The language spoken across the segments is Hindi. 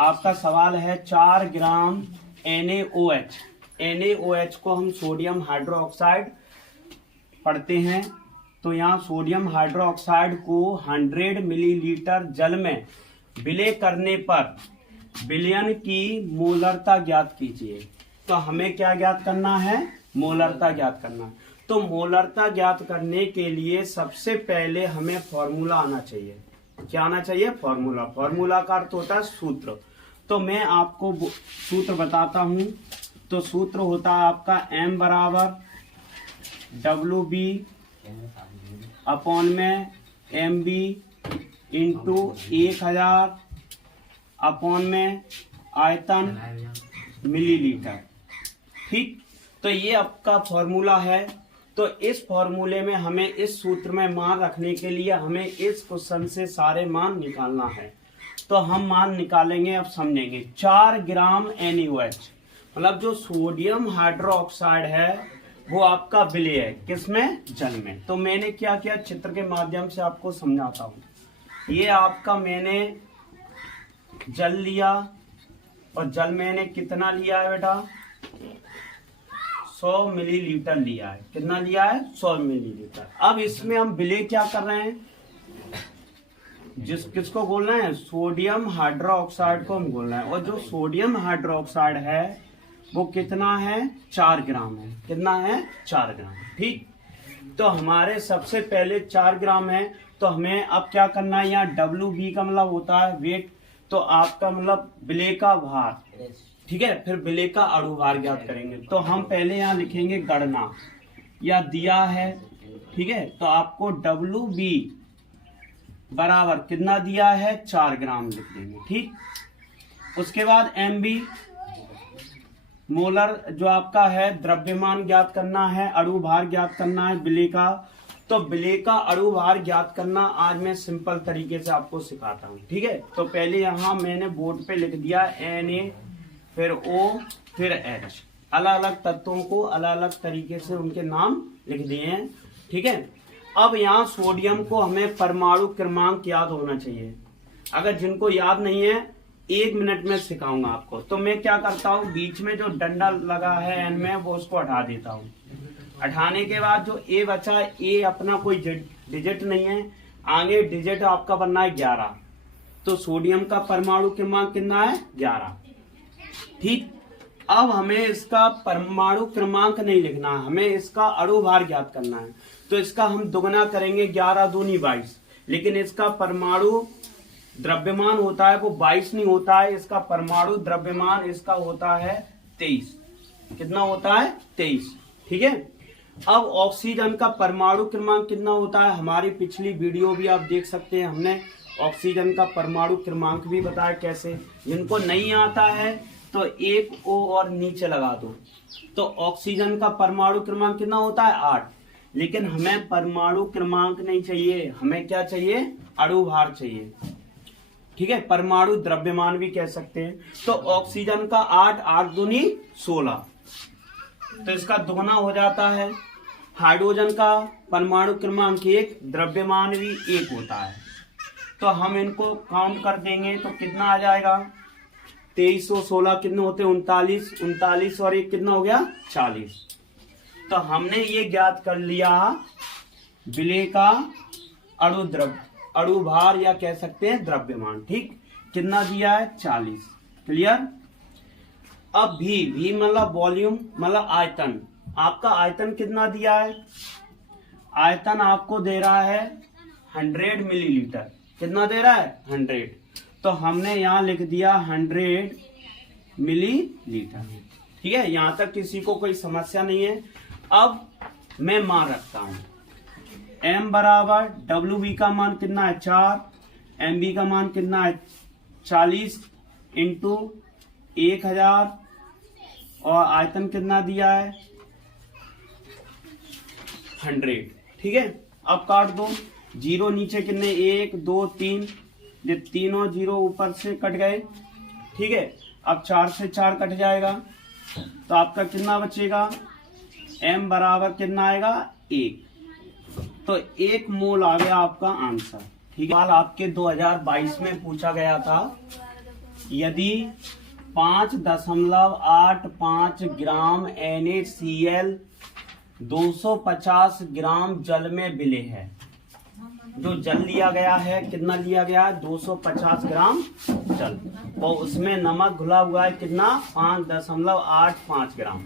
आपका सवाल है 4 ग्राम NaOH। NaOH को हम सोडियम हाइड्रोक्साइड पढ़ते हैं। तो यहाँ सोडियम हाइड्रोक्साइड को 100 मिलीलीटर जल में विलय करने पर विलयन की मोलरता ज्ञात कीजिए। तो हमें क्या ज्ञात करना है? मोलरता ज्ञात करना है। तो मोलरता ज्ञात करने के लिए सबसे पहले हमें फॉर्मूला आना चाहिए। क्या आना चाहिए? फॉर्मूला। फॉर्मूला का अर्थ होता है सूत्र। तो मैं आपको सूत्र बताता हूं। तो सूत्र होता है आपका M बराबर WB अपॉन में MB इंटू 1000 अपॉन में आयतन मिलीलीटर। ठीक, तो ये आपका फॉर्मूला है। तो इस फॉर्मूले में हमें इस सूत्र में मान रखने के लिए हमें इस क्वेश्चन से सारे मान निकालना है। तो हम मान निकालेंगे, अब समझेंगे। 4 ग्राम NaOH मतलब जो सोडियम हाइड्रोक्साइड है वो आपका विलय है किसमें? जल में। तो मैंने क्या किया, चित्र के माध्यम से आपको समझाता हूं। ये आपका मैंने जल लिया, और जल मैंने कितना लिया है बेटा? 100 मिलीलीटर लिया है। कितना लिया है? 100 मिलीलीटर। अब इसमें हम विलय क्या कर रहे हैं? किसको बोलना है? सोडियम हाइड्रोक्साइड को हम बोलना है। और जो सोडियम हाइड्रोक्साइड है वो कितना है? 4 ग्राम है। कितना है? 4 ग्राम। ठीक, तो हमारे सबसे पहले 4 ग्राम है। तो हमें अब क्या करना है? यहाँ WB का मतलब होता है वेट, तो आपका मतलब विलय का भार। ठीक है, फिर विलय का अणु भार ज्ञात करेंगे। तो हम पहले यहाँ लिखेंगे गणना, या दिया है। ठीक है, तो आपको WB बराबर कितना दिया है? 4 ग्राम लिख देंगे। ठीक, उसके बाद MB मोलर जो आपका है द्रव्यमान ज्ञात करना है, अणु भार ज्ञात करना है विलय का। तो विलय का अणु भार ज्ञात करना आज मैं सिंपल तरीके से आपको सिखाता हूँ। ठीक है, तो पहले यहाँ मैंने बोर्ड पे लिख दिया Na फिर O फिर H। अलग अलग तत्वों को अलग अलग तरीके से उनके नाम लिख दिए हैं। ठीक है, अब यहाँ सोडियम को हमें परमाणु क्रमांक याद होना चाहिए। अगर जिनको याद नहीं है 1 मिनट में सिखाऊंगा आपको। तो मैं क्या करता हूँ, बीच में जो डंडा लगा है N में वो उसको हटा देता हूँ। हटाने के बाद जो A बचा है, A अपना कोई डिजिट नहीं है, आगे डिजिट आपका बनना है 11। तो सोडियम का परमाणु क्रमांक कितना है? 11। ठीक, अब हमें इसका परमाणु क्रमांक नहीं लिखना है, हमें इसका अणु भार ज्ञात करना है। तो इसका हम दुगना करेंगे, 11 दूनी 22। लेकिन इसका परमाणु द्रव्यमान होता है वो 22 नहीं होता है, इसका परमाणु द्रव्यमान इसका होता है 23। कितना होता है? 23। ठीक है, अब ऑक्सीजन का परमाणु क्रमांक कितना होता है? हमारी पिछली वीडियो भी आप देख सकते हैं, हमने ऑक्सीजन का परमाणु क्रमांक भी बताया कैसे। जिनको नहीं आता है तो एक O और नीचे लगा दो। तो ऑक्सीजन का परमाणु क्रमांक कितना होता है? 8। लेकिन हमें परमाणु क्रमांक नहीं चाहिए, हमें क्या चाहिए? अणु भार चाहिए। ठीक है, परमाणु द्रव्यमान भी कह सकते हैं। तो ऑक्सीजन का 8, 8 दूनी 16, तो इसका दुगना हो जाता है। हाइड्रोजन का परमाणु क्रमांक 1, द्रव्यमान भी 1 होता है। तो हम इनको काउंट कर देंगे तो कितना आ जाएगा? 23 और 16 कितने होते हैं? 39। 39 और 1 कितना हो गया? 40। तो हमने ये ज्ञात कर लिया विलय का अणु भार, या कह सकते हैं द्रव्यमान। ठीक, कितना दिया है? 40। क्लियर। अब भी मतलब वॉल्यूम मतलब आयतन। आपका आयतन कितना दिया है? आयतन आपको दे रहा है 100 मिलीलीटर। कितना दे रहा है? 100। तो हमने यहाँ लिख दिया 100 मिलीलीटर। ठीक है, यहां तक किसी को कोई समस्या नहीं है। अब मैं मान रखता हूं M बराबर WB का मान कितना है? 4। MB का मान कितना है? 40 इंटू 1000, और आयतन कितना दिया है? 100। ठीक है, अब काट दो। 0 नीचे कितने? 1 2 3, ये तीनों 0 ऊपर से कट गए। ठीक है, अब 4 से 4 कट जाएगा, तो आपका कितना बचेगा? M बराबर कितना आएगा? 1। तो 1 मोल आ गया आपका आंसर। ठीक है, सवाल आपके 2022 में पूछा गया था यदि 5.85 ग्राम NaCl 250 ग्राम जल में विलय है। जो जल लिया गया है, कितना लिया गया है? 250 ग्राम जल, और उसमें नमक घुला हुआ है कितना? 5.85 ग्राम।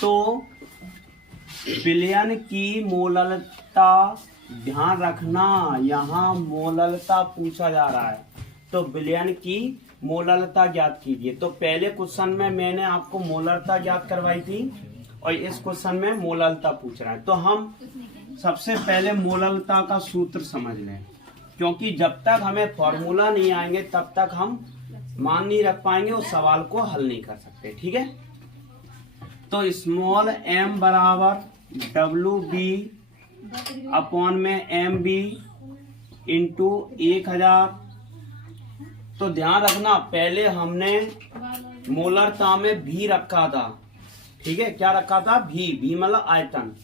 तो विलयन की मोललता, ध्यान रखना यहाँ मोललता पूछा जा रहा है, तो विलयन की मोललता ज्ञात कीजिए। तो पहले क्वेश्चन में मैंने आपको मोललता ज्ञात करवाई थी और इस क्वेश्चन में मोललता पूछ रहा है। तो हम सबसे पहले मोललता का सूत्र समझ लें, क्योंकि जब तक हमें फॉर्मूला नहीं आएंगे तब तक हम मान नहीं रख पाएंगे और सवाल को हल नहीं कर सकते। ठीक है, तो स्मॉल m बराबर WB अपॉन में MB इंटू 1000। तो ध्यान रखना, पहले हमने मोलरता में भी रखा था। ठीक है, क्या रखा था? भी मतलब आयतन।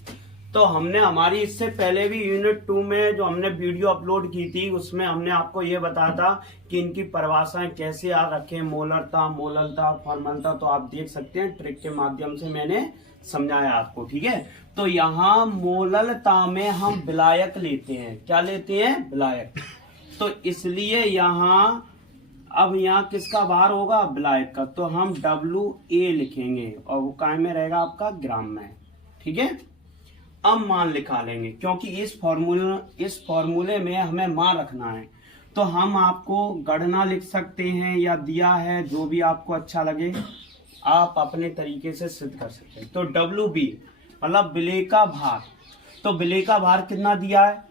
तो हमने हमारी इससे पहले भी यूनिट 2 में जो हमने वीडियो अपलोड की थी उसमें हमने आपको ये बताया था कि इनकी परिभाषाएं कैसे याद रखें, मोलरता, मोललता, फॉर्मलता। तो आप देख सकते हैं ट्रिक के माध्यम से मैंने समझाया आपको। ठीक है, तो यहाँ मोललता में हम विलायक लेते हैं। क्या लेते हैं? विलायक। तो इसलिए यहाँ अब यहाँ किसका भार होगा? विलायक का। तो हम WA लिखेंगे और वो काय में रहेगा? आपका ग्राम में। ठीक है, अब मान लिखा लेंगे, क्योंकि इस फॉर्मूले में हमें मान रखना है। तो हम आपको गणना लिख सकते हैं या दिया है, जो भी आपको अच्छा लगे आप अपने तरीके से सिद्ध कर सकते हैं। तो WB मतलब विलय का भार। तो विलय का भार कितना दिया है?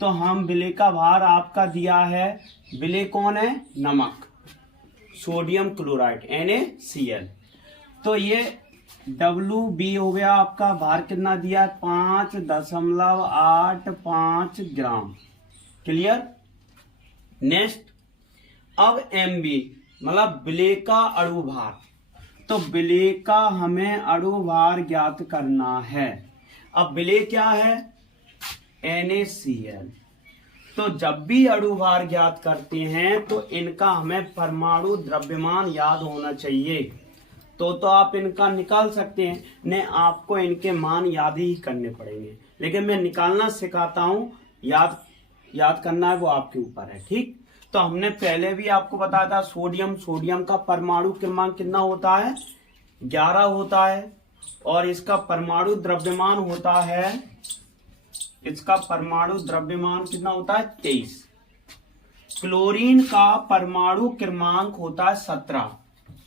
तो हम विलय का भार आपका दिया है, विलय कौन है? नमक, सोडियम क्लोराइड NaCl। तो ये WB हो गया आपका। भार कितना दिया है? 5.85 ग्राम। क्लियर? नेक्स्ट, अब MB मतलब विलय का अणु भार। तो विलय का हमें अणु भार ज्ञात करना है। अब विलय क्या है? NaCl। तो जब भी अणु भार ज्ञात करते हैं तो इनका हमें परमाणु द्रव्यमान याद होना चाहिए। तो आप इनका निकाल सकते हैं, ने आपको इनके मान याद ही करने पड़ेंगे, लेकिन मैं निकालना सिखाता हूं, याद करना है वो आपके ऊपर है। ठीक, तो हमने पहले भी आपको बताया था सोडियम का परमाणु क्रमांक कितना होता है? 11 होता है, और इसका परमाणु द्रव्यमान होता है, इसका परमाणु द्रव्यमान कितना होता है? 23। क्लोरीन का परमाणु क्रमांक होता है 17।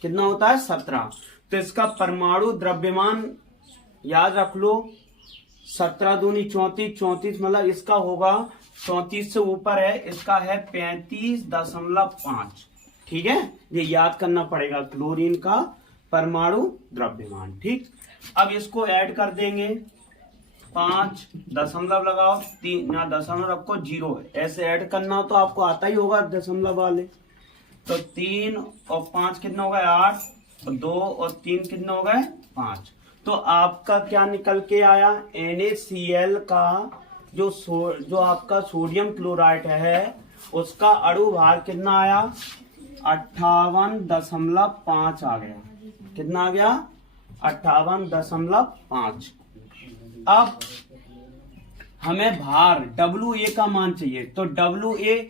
कितना होता है? 17। तो इसका परमाणु द्रव्यमान याद रख लो, 17 दूनी 34, 34 मतलब इसका होगा 34 से ऊपर है, इसका है 35.5। ठीक है, ये याद करना पड़ेगा क्लोरीन का परमाणु द्रव्यमान। ठीक, अब इसको ऐड कर देंगे, 5 दशमलव लगाओ, 3 यहाँ दशमलव रखो, 0 ऐसे ऐड करना हो तो आपको आता ही होगा दशमलव वाले। तो 3 और 5 कितना हो गए? 8, और 2 और 3 कितना हो गए? 5। तो आपका क्या निकल के आया? NaCl का जो आपका सोडियम क्लोराइड है उसका अणु भार कितना आया? 58.5 आ गया। कितना आ गया? 58.5। अब हमें भार WA का मान चाहिए। तो WA,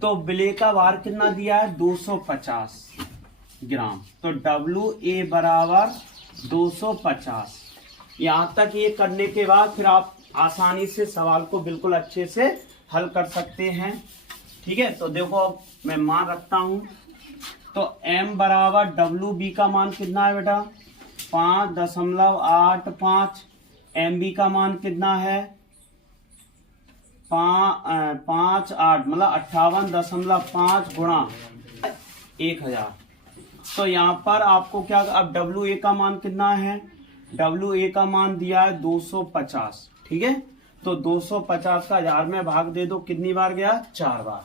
तो विलय का भार कितना दिया है? 250 ग्राम। तो WA बराबर 250। यहां तक ये करने के बाद फिर आप आसानी से सवाल को बिल्कुल अच्छे से हल कर सकते हैं। ठीक है, तो देखो अब मैं मान रखता हूं। तो M बराबर WB का मान कितना है बेटा? 5.85। MB का मान कितना है? 5.8 मतलब 58.5 गुणा 1000। तो यहाँ पर आपको क्या, अब WA का मान कितना है? WA का मान दिया है 250। ठीक है, तो 250 का 1000 में भाग दे दो, कितनी बार गया? 4 बार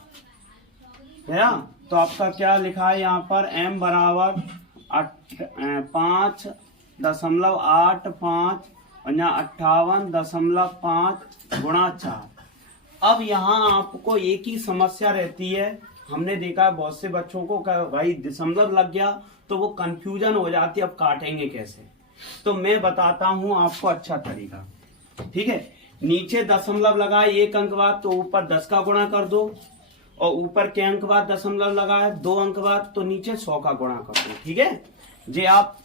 गया। तो आपका क्या लिखा है यहाँ पर? M बराबर 5.85 और यहाँ 58.5 गुणा 4। अब यहाँ आपको एक ही समस्या रहती है हमने देखा है बहुत से बच्चों को भाई दशमलव लग गया तो वो कंफ्यूजन हो जाती है, अब काटेंगे कैसे। तो मैं बताता हूं आपको अच्छा तरीका, ठीक है। नीचे दशमलव लगाए 1 अंक बाद तो ऊपर 10 का गुणा कर दो, और ऊपर के अंक बाद दशमलव लगाए 2 अंक बाद तो नीचे 100 का गुणा कर दो, ठीक है। ये आप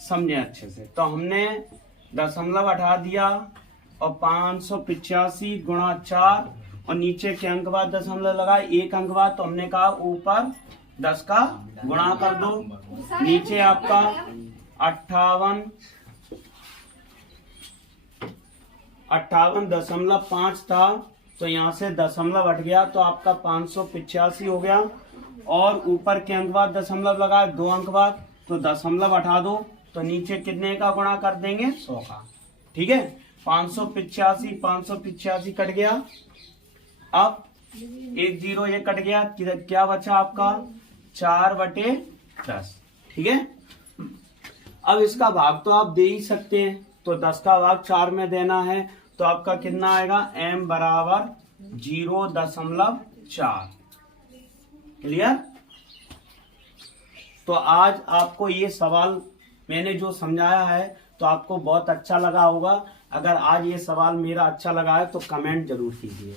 समझे अच्छे से। तो हमने दशमलव हटा दिया और 585 गुणा 4 और नीचे के अंक बाद दशमलव लगाए 1 अंक बाद तो हमने कहा ऊपर 10 का गुणा कर दो, नीचे आपका 58.5 था तो यहाँ से दशमलव हट गया तो आपका 585 हो गया, और ऊपर के अंक बाद दशमलव लगाए 2 अंक बाद तो दशमलव हटा दो तो नीचे कितने का गुणा कर देंगे 100 का, ठीक है। 585 कट गया, अब 1 0 ये कट गया, क्या बचा आपका 4/10, ठीक है। अब इसका भाग तो आप दे ही सकते हैं, तो 10 का भाग 4 में देना है तो आपका कितना आएगा m बराबर 0.4। क्लियर। तो आज आपको ये सवाल मैंने जो समझाया है तो आपको बहुत अच्छा लगा होगा। अगर आज ये सवाल मेरा अच्छा लगा है तो कमेंट जरूर कीजिए।